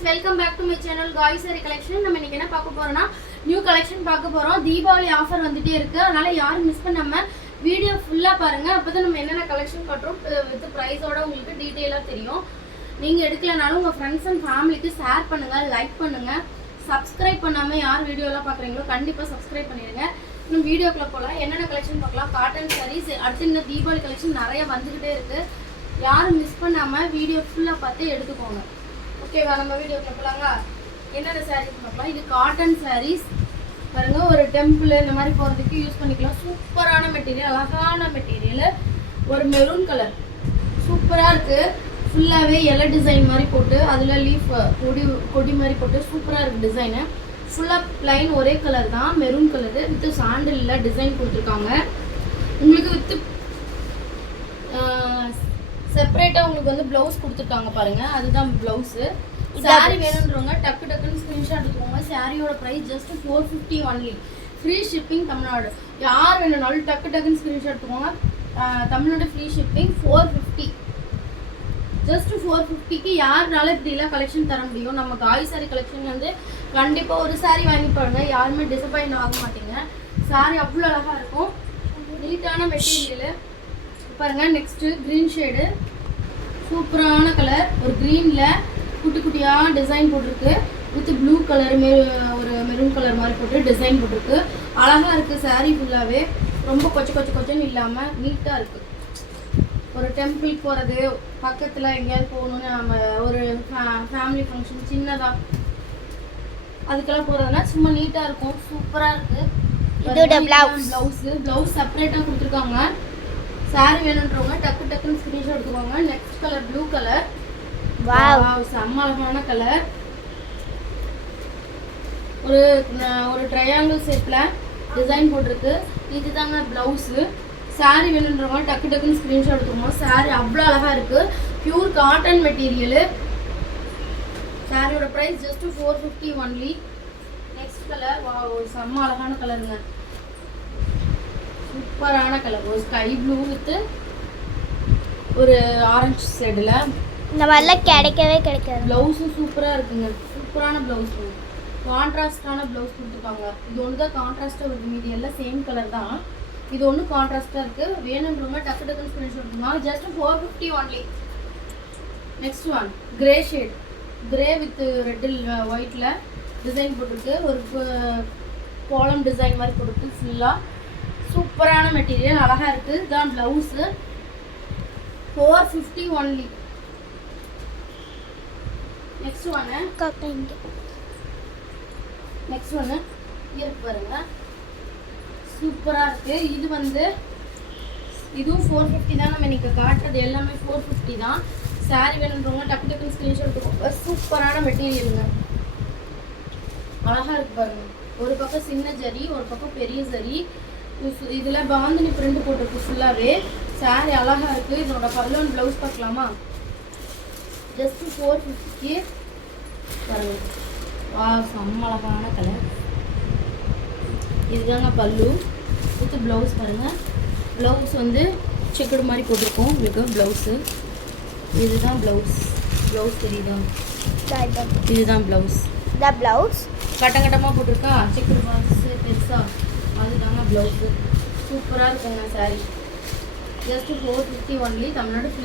friends, welcome back to my channel Gauri Saree Collection. நம்ம இன்னைக்கு என்ன பார்க்க போறோம்னா நியூ கலெக்ஷன் பார்க்க போறோம். தீபாவளி ஆஃபர் வந்துட்டே இருக்கு. அதனால யாரும் மிஸ் பண்ணாம வீடியோ ஃபுல்லா பாருங்க. அப்பதான் நம்ம என்னென்ன கலெக்ஷன் காட்றோம் வித் பிரைஸோட உங்களுக்கு டீடைலா தெரியும். நீங்க எடுக்கலனாலும் உங்க फ्रेंड्स and ஃபேமிலிக்கு ஷேர் பண்ணுங்க, லைக் பண்ணுங்க. சப்ஸ்கிரைப் பண்ணாம யார் வீடியோலாம் பார்க்கறீங்களோ கண்டிப்பா சப்ஸ்கிரைப் பண்ணிடுங்க. இன்னும் வீடியோக்குள்ள போலாம். என்னென்ன கலெக்ஷன் பார்க்கலாம். காட்டன் sarees அடுத்து இந்த தீபாவளி கலெக்ஷன் நிறைய வந்துகிட்டே இருக்கு. யாரும் மிஸ் பண்ணாம வீடியோ ஃபுல்லா பார்த்து எடுத்துக்கோங்க. ஓகேவா? நம்ம வீடியோக்குள்ள போலாங்க. என்னென்ன sarees பார்க்கலாம். இது காட்டன் sarees பாருங்க. ஒரு டெம்பிள் இந்த மாதிரி போறதுக்கு யூஸ் பண்ணிக்கலாம். சூப்பரான மெட்டீரியல், அழகான மெட்டீரியல். ஒரு மெரூன் கலர் சூப்பரா இருக்கு. ஃபுல்லாவே எலை டிசைன் மாதிரி போட்டு அதுல லீஃப் கொடி மாதிரி போட்டு சூப்பரா இருக்கு டிசைன். ஃபுல்லா ப்ளைன் ஒரே கலர் தான், மெரூன் கலர் வித் சாண்டல்ல டிசைன் கொடுத்துருக்காங்க. உங்களுக்கு வித் செப்பரேட்டா உங்களுக்கு வந்து ப்ளவுஸ் கொடுத்துருக்காங்க பாருங்க. அதுதான் ப்ளவுஸ். சாரி வேணும்ன்றவங்க டக்கு டக்குன்னு ஸ்கிரீன்ஷாட் எடுத்துக்கோங்க. சாரியோட price just 450 only. Free shipping Tamil Nadu. யார் வேணும்னாலும் டக்கு டக்குன்னு ஸ்கிரீன்ஷாட் எடுத்துக்கோங்க. Tamil Nadu free shipping 450. ஜஸ்ட் 450க்கு யாருனால இப்படிலாம் கலெக்ஷன் தர முடியும்? நம்ம காய் சாரி கலெக்ஷன் வந்து கண்டிப்பாக ஒரு சாரி வாங்கி பாருங்க, யாருமே டிசப்பாயிண்ட் ஆக மாட்டீங்க. சாரி அவ்வளோ அழகாக இருக்கும், நீட்டான மெட்டீரியல் பாருங்க. நெக்ஸ்ட்டு க்ரீன் ஷேடு, சூப்பரான கலர். ஒரு க்ரீனில் குட்டி குட்டியாக டிசைன் போட்டிருக்கு வித் ப்ளூ கலர், ஒரு மெரூன் கலர் மாதிரி போட்டு டிசைன் போட்டிருக்கு. அழகாக இருக்குது சாரீ ஃபுல்லாகவே. ரொம்ப கொச்சன்னு இல்லாமல் நீட்டாக இருக்குது. ஒரு டெம்பிள் போகிறது, பக்கத்தில் எங்கேயாவது போகணுன்னு நம்ம ஒரு ஃபேமிலி ஃபங்க்ஷன் சின்னதாக அதுக்கெல்லாம் போகிறதுனா சும்மா நீட்டாக இருக்கும், சூப்பராக இருக்குது. ப்ளவுஸ் செப்பரேட்டாக கொடுத்துருக்காங்க. சாரி வேணுன்றவங்க டக்கு டக்குன்னு ஸ்க்ரீன்ஷாட் எடுத்துக்கோங்க. Next colour blue colour. Wow, செம்ம அழகான கலர். ஒரு ட்ரையாங்கிள் ஷேப்பில் டிசைன் போட்டிருக்கு. இதுதாங்க ப்ளவுஸு. சாரி வேணுன்றவங்க டக்கு டக்குன்னு ஸ்க்ரீன்ஷாட் எடுத்துக்கோங்க. சாரி அவ்வளோ அழகாக இருக்குது. Pure cotton material. சாரியோட price just 450 only. Next colour, wow, செம்ம அழகான கலருங்க, சூப்பரான கலர். ஒரு ஸ்கை ப்ளூ வித் ஒரு ஆரஞ்சு ஷேடில். இந்த மாதிரிலாம் கிடைக்காது. ப்ளவுஸும் சூப்பராக இருக்குங்க, சூப்பரான ப்ளவுஸ். கான்ட்ராஸ்டான ப்ளவுஸ் கொடுத்துருக்காங்க. இது ஒன்று தான் கான்ட்ராஸ்டாக இருக்குது, மீதி எல்லாம் சேம் கலர் தான். இது ஒன்று கான்ட்ராஸ்டாக இருக்குது. வேணுன்றவங்க டக்கு டக்குன்னு ஸ்க்ரீன்ஷாட் எடுத்துக்கோங்க. Just 450 only. Next one grey shade, grey with ரெட்டில் ஒயிட்டில் டிசைன் போட்டிருக்கு. ஒரு கோலம் டிசைன் மாதிரி போட்டிருக்கு. ஃபுல்லாக சூப்பரான மெட்டீரியல், அழகாக இருக்குது. இதுதான் ப்ளவுஸு. 450 ஒன்லி. நெக்ஸ்ட் ஒன்று இருக்கு பாருங்க, சூப்பராக இருக்குது. இது வந்து இதுவும் 450 தான். நம்ம இன்னைக்கு காட்டுறது எல்லாமே 450 தான். சாரி வேணுன்றவங்க டக்கு டக்குன்னு ஸ்க்ரீன்ஷாட் எடுத்துக்கோங்க. சூப்பரான மெட்டீரியலுங்க, அழகாக இருக்கு பாருங்க. ஒரு பக்கம் சின்ன ஜரி, ஒரு பக்கம் பெரிய ஜரி. இதில் பாந்தினி பிரிண்ட் போட்டிருக்கு ஃபுல்லாகவே. சாரி அழகாக இருக்குது. இதோட பல்லுவன் ப்ளவுஸ் பார்க்கலாமா? ஜஸ்ட் 450க்கு பாருங்க. வா, செம்ம அழகான கலர். இதுதாங்க பல்லு வித் ப்ளவுஸ் பாருங்க. ப்ளவுஸ் வந்து செக்குடு மாதிரி போட்டிருக்கோம் உங்களுக்கு ப்ளவுஸு. இதுதான் ப்ளவுஸ் தெரியுதா? இதுதான் ப்ளவுஸ். கட்டமாக போட்டிருக்கா செக்குடு பாக்ஸ் பெருசாக, அதுதாங்க ப்ளவுஸு. சூப்பராக இருக்குங்க சாரி. Just 450 only. தமிழ்நாடு